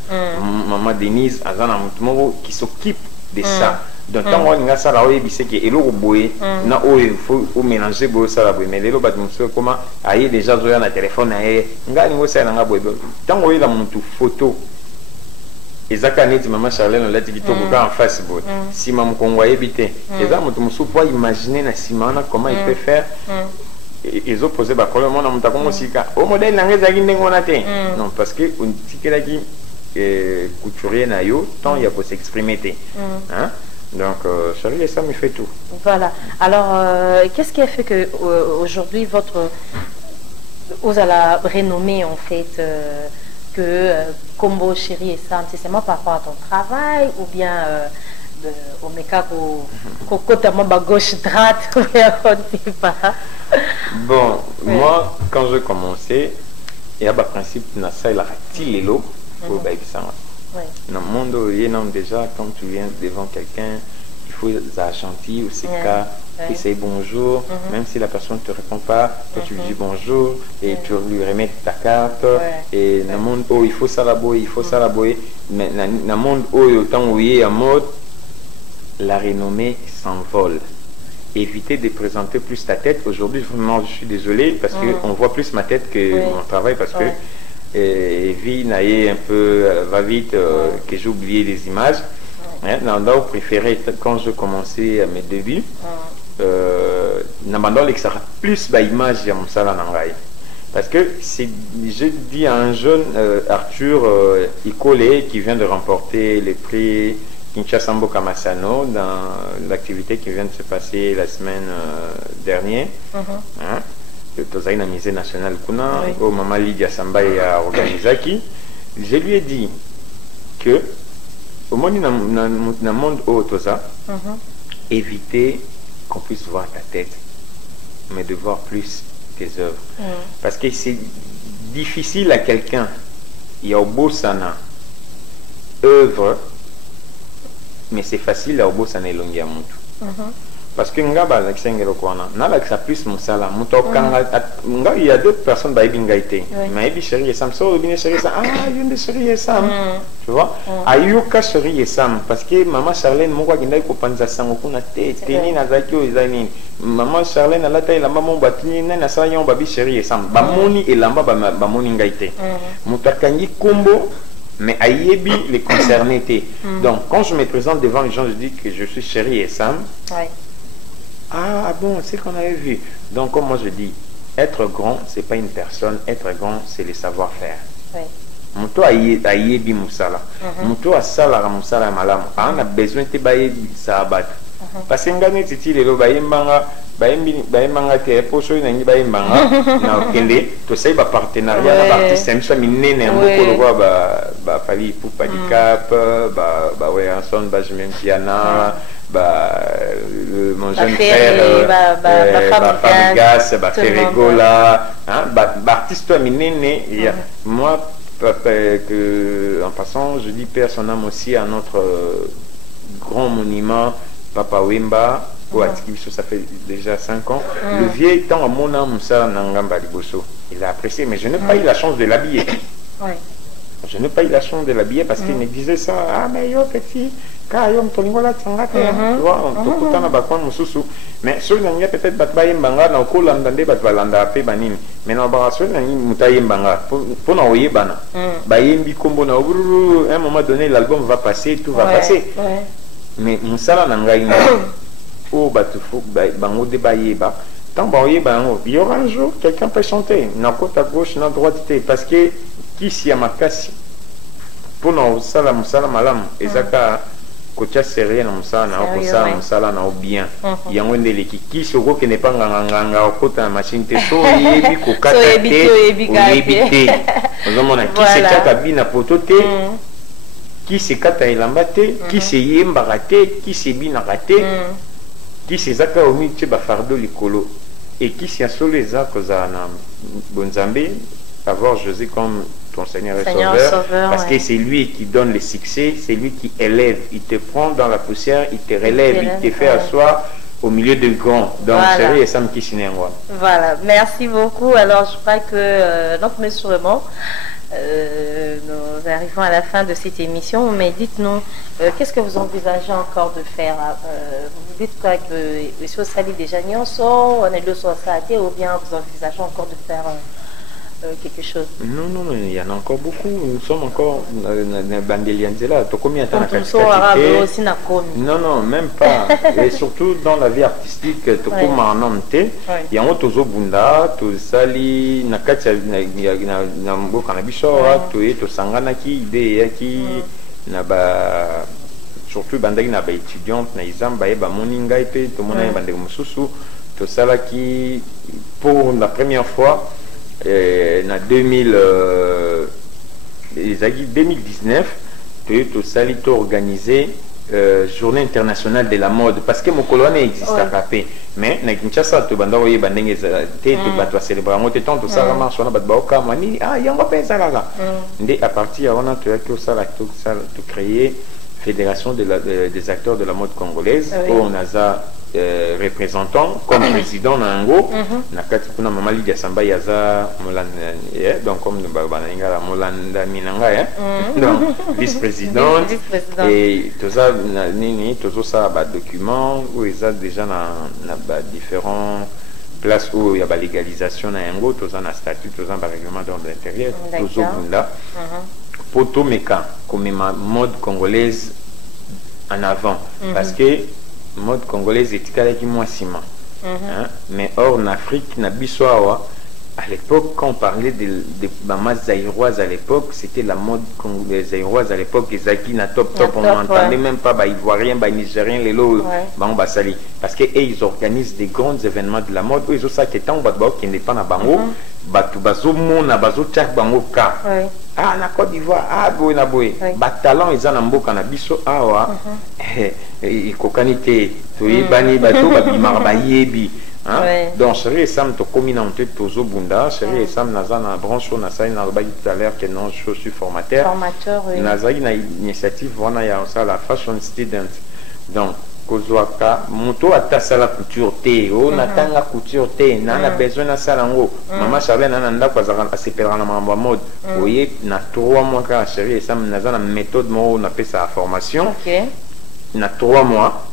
Maman Denise a un mot qui s'occupe de ça. Donc, tant qu'on a ça, là, il y a il faut mélanger ça. Mais les gens comment ailleurs déjà joué un téléphone, tant qu'on a une photo. Et ça, quand maman Charlène on l'a dit en Facebook. Si maman Congo habité, les gens peuvent imaginer comment il peut faire. Ils ont posé le monde au modèle non parce que on dit que la couturier na yo tant il y a pour s'exprimer donc Charlie et ça me fait tout. Voilà. Alors qu'est-ce qui a fait que aujourd'hui votre vous allez renommer en fait que Combo Chéri et Sam, c'est seulement par rapport à ton travail ou bien au méca côté gauche droite ou bien pas. Bon, moi, quand je commençais, il y a un principe dans ça, il a tiré l'eau pour bailler ça. Dans le monde, il y a déjà, quand tu viens devant quelqu'un, il faut ça gentil aussi cas puis c'est bonjour, même si la personne ne te répond pas, toi tu lui dis bonjour et tu lui remets ta carte et dans le monde où il faut ça la boy, il faut ça la boy, mais dans le monde où autant où il est en mode la renommée s'envole. Éviter de présenter plus ta tête. Aujourd'hui, vraiment, je suis désolé parce qu'on voit plus ma tête que mon travail parce que Evie Naïe un peu va vite que j'ai oublié les images. Dans préféré quand je commençais mes débuts, n'abandonne que ça sera plus d'image à mon salon nangai. Parce que je dis à un jeune Arthur Ikole qui vient de remporter le prix Kinshasa Mboka Masano dans l'activité qui vient de se passer la semaine dernière. Tozai na musée national kuna au Mama Lydia Samba a organisé. Je lui ai dit que au moins dans le monde où Toza, éviter qu'on puisse voir ta tête, mais de voir plus tes œuvres. Parce que c'est difficile à quelqu'un, il y a au beau sana œuvre, mais c'est facile à au beau sana longi à mutu. Parce que ngaba la kisengelo kwana na la kisa plus musala muto kanga nga il y a d'autres personnes ba ibingaité mais ibi chérie sam so ibine chérie sam yunde chérie sam tu vois ayuka chérie sam parce que maman Charlène moko kinda ko panza sango kuna teni na zakio izani maman Charlène ala tayi la maman batini na sala yon babi chérie sam ba moni elamba ba moni ngaité mutakangi kombo mais ayebi les concernés. Donc quand je me présente devant les gens, je dis que je suis chérie et Sam. Ah bon, c'est qu'on avait vu. Donc comme moi je dis, être grand, c'est pas une personne, être grand, c'est le savoir-faire. Muto ayebi musala. Muto asala musala malam. On a besoin de bayebi sabat. Parce que ngane titi lelo bayembanga bayembanga te poso na ngi bayembanga na kende to sai ba partenariat na artiste mso minene moko lo ba fali pour padicap ba ouais enson ba jemem piana mon jeune frère ba Fabrigas ba Ferregola ba artiste minene moi que en passant je dis père son âme aussi à notre grand monument Papa Wemba, ça fait déjà 5 ans. Le vieil temps à mon âme, ça, Nangamba Liboso, il a apprécié, mais je n'ai pas eu la chance de l'habiller. Je n'ai pas eu la chance de l'habiller parce qu'il me disait ça. Ah, mais yo, petit, car yo, tu vois, on te coûte un bakwan, moussou. Mais sur le peut-être batbaye mbanga, na ko landande batbalanda pe banin. Mais na baraso na ni mutaye mbanga. Pour na oye bana. Bayembi kombo na à un moment donné, l'album va passer, tout va passer. Mais musala nangai na o batufu bango de bayeba tant baoye bango il y aura un jour quelqu'un peut chanter na côté à gauche na droite parce que qui si amakasi pour na sala musala malam ezaka kocha sérieux na musala na ko sala musala na bien yango ndele qui soko que n'est pas nganga au côté na machine te so yebi ko kata te yebi ozomona qui se kaka bina poto te qui se kata elambate, qui se yemba raté, qui se bina raté, qui se zaka omi tcheba fardo likolo, et qui se asole les akosa na bonzambe, avoir José comme ton Seigneur et Sauveur, parce que c'est lui qui donne le succès, c'est lui qui élève, il te prend dans la poussière, il te relève, il te fait asseoir au milieu de grands. Donc c'est Sam qui s'inenvoie. Voilà, merci beaucoup. Alors je crois que donc mais sûrement nous arrivons à la fin de cette émission, mais dites-nous, qu'est-ce que vous envisagez encore de faire? Vous dites quoi que les choses salient déjà nyonso, on est le soir saté, ou bien vous envisagez encore de faire quelque chose? Non, il y en a encore beaucoup. Nous sommes encore dans Bandelianzela. Non, même pas. Et surtout dans la vie artistique, il y a un tozo bunda, to sali nakacha na mboka na bishora, to sangana ki ide ki na ba surtout bandaki na ba étudiante na izamba e ba moninga pe to mona bandeko mususu to sala ki pour la première fois en 2019, tout ça a organisé Journée internationale de la mode parce que mon colonne existe à Capé, mais na Kinshasa tu banda oye bandenge te tu batwa célébrer ngote tant tout ça marche on a batba okama ni yango pensa là. Ndé à partir on a tu as que ça là tout créer Fédération des acteurs de la mode congolaise, où on a représentant comme président Nango, nakati kuna mama Lydia Samba yaza Molanda, donc comme bananga Molanda Minanga, donc vice-présidente, et tout ça nini tout ça document où ils ont déjà na différents places où il y a la légalisation na yango, tout ça na statut, tout ça na règlement d'ordre intérieur, tout ça bunda pour tout meka comme ma mode congolaise en avant, parce que mode congolaise est moins ciment. Mais hors en Afrique, à l'époque, quand on parlait de maman zaïroise à l'époque, c'était la mode congolaise zaïroise à l'époque, les acquis na top, on n'entendait même pas ivoirien, nigérien, les lots, basali. Parce qu'ils organisent des grands événements de la mode, ils ont ça qui est en bas qui n'est pas na bango, bazo mona, bazo tchak bango ka. Ah, na Côte d'Ivoire, ah, boy, na boy. Talent, ils ont un beau canabiso, ah, et cocanité, tu es banni, bateau, babi, donc, chérie et Sam, tu commines en tête aux Bunda, chérie et Sam, Naza, na branche, on a ça, on a dit tout à l'heure que non, je suis formateur. Formateur, oui. Naza, il y a une initiative, voilà, il y a ça, la fashion student. Donc, Kozwaka, moto à ta salle couture thé, oh, natanga couture thé, nana besoin de ça lango. Maman Chabelle, nana, quoi, ça se perdra dans ma mode. Vous voyez, na 3 mois, chérie et Sam, Naza, la méthode, moi, on appelle ça formation. Na 3 mois.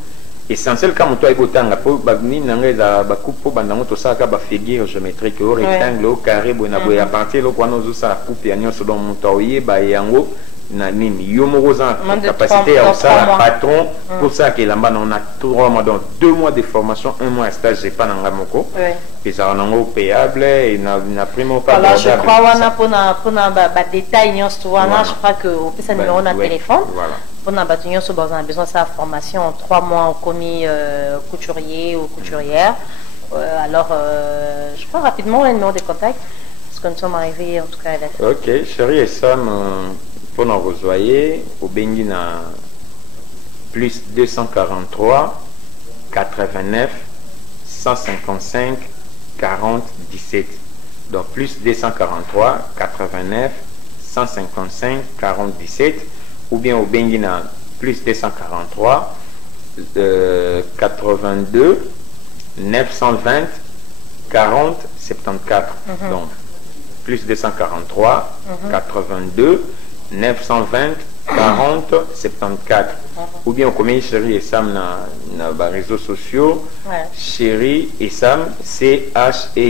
Essentiel quand tu as botanga pour bagni nanga ba coupe bandango to saka ba figure géométrique au rectangle au carré bona boya à partir lo kwa nozo sa coupe ya nyoso don mutoye ba yango na nini yo moza capacité à ça patron pour ça que là-bas on a 3 mois donc 2 mois de formation 1 mois de stage j'ai pas nanga moko et ça on payable et na primo pas alors je crois wana pona ba détail nyoso wana je crois que au plus ça numéro na téléphone voilà. On a besoin de sa formation en 3 mois au commis couturier ou couturière. Alors, je crois rapidement un numéro de contact parce que nous sommes arrivés en tout cas à la... Ok, chérie et Sam, pour nous rejoindre, au Benguina, plus 243 89 155 40 17. Donc, plus 243 89 155 40 17. Ou bien au Benguina, plus 243 82 920 40 74. Donc, plus 243 82 920 40 74. Ou bien au commun Chérie et Sam dans les réseaux sociaux. Chérie et Sam, CHERRYESAM.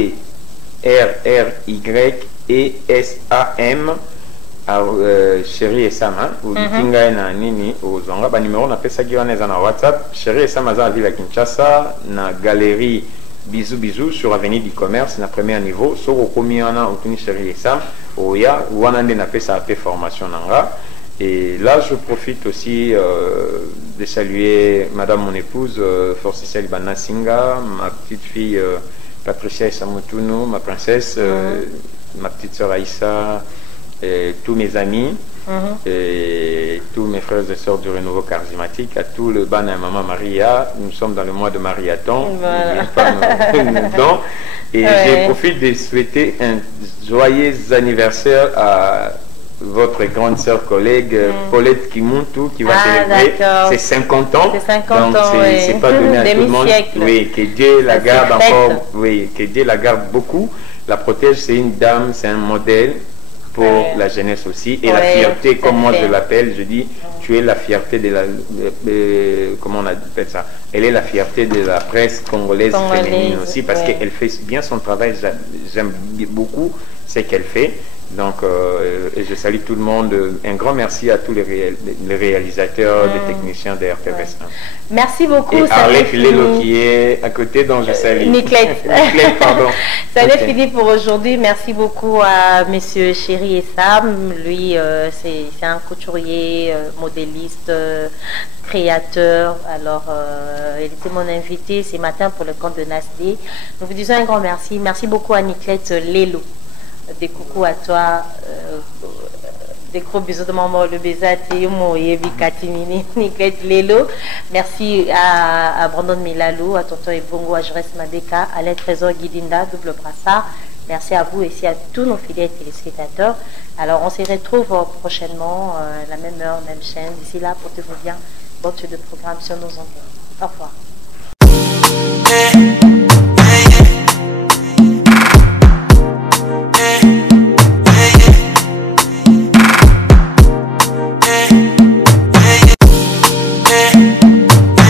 Chérie et Sam, ou Kinga na nini, aux Zonga, ba numéro na pesa giraneza na WhatsApp. Chérie et Sam à Ville à Kinshasa, na galerie Bisous Bisous sur avenue du Commerce, na premier niveau. Sur au comiana, au tuni Chérie et Sam, au ya, ou anande na pesa AP formation nanga. Et là, je profite aussi de saluer Madame mon épouse, Forcicia Libana Singa, ma petite fille Patricia Isamutuno, ma princesse, ma petite sœur Aïssa. Et tous mes amis, et tous mes frères et sœurs du renouveau charismatique, à tout le ban à Maman Maria, nous sommes dans le mois de Mariathon, et je profite de souhaiter un joyeux anniversaire à votre grande sœur collègue Paulette Kimuntu qui va célébrer ses 50 ans. Donc c'est pas donné à tout le monde. Oui, que Dieu la garde encore, oui, que Dieu la garde beaucoup, la protège, c'est une dame, c'est un modèle pour la jeunesse aussi, et la fierté, comme moi je l'appelle, je dis, tu es la fierté de la... comment on appelle ça? Elle est la fierté de la presse congolaise féminine aussi, parce qu'elle fait bien son travail, j'aime beaucoup ce qu'elle fait. Donc, je salue tout le monde. Un grand merci à tous les réalisateurs, les techniciens de RTV1. Merci beaucoup. Et Arlette Lelo qui est à côté, dont je salue. Niclette. Niclette, pardon. Ça n'est fini pour aujourd'hui. Merci beaucoup à messieurs Chérie et Sam. Lui, c'est un couturier, modéliste, créateur. Alors, il était mon invité ce matin pour le compte de Nasdé. Nous vous disons un grand merci. Merci beaucoup à Niclette Lelo. Des coucous à toi, des gros bisous de maman, le baiser à Théo, Niclette Lelo. Merci à Brandon Milalou, à Tonton Ebongo, à Jerez Madeka, à Alain Trésor Guidinda, double brassard. Merci à vous et aussi à tous nos fidèles téléspectateurs. Alors, on se retrouve prochainement, à la même heure, même chaîne. D'ici là, portez-vous bien. Bonne suite de programme sur nos antennes. Au revoir.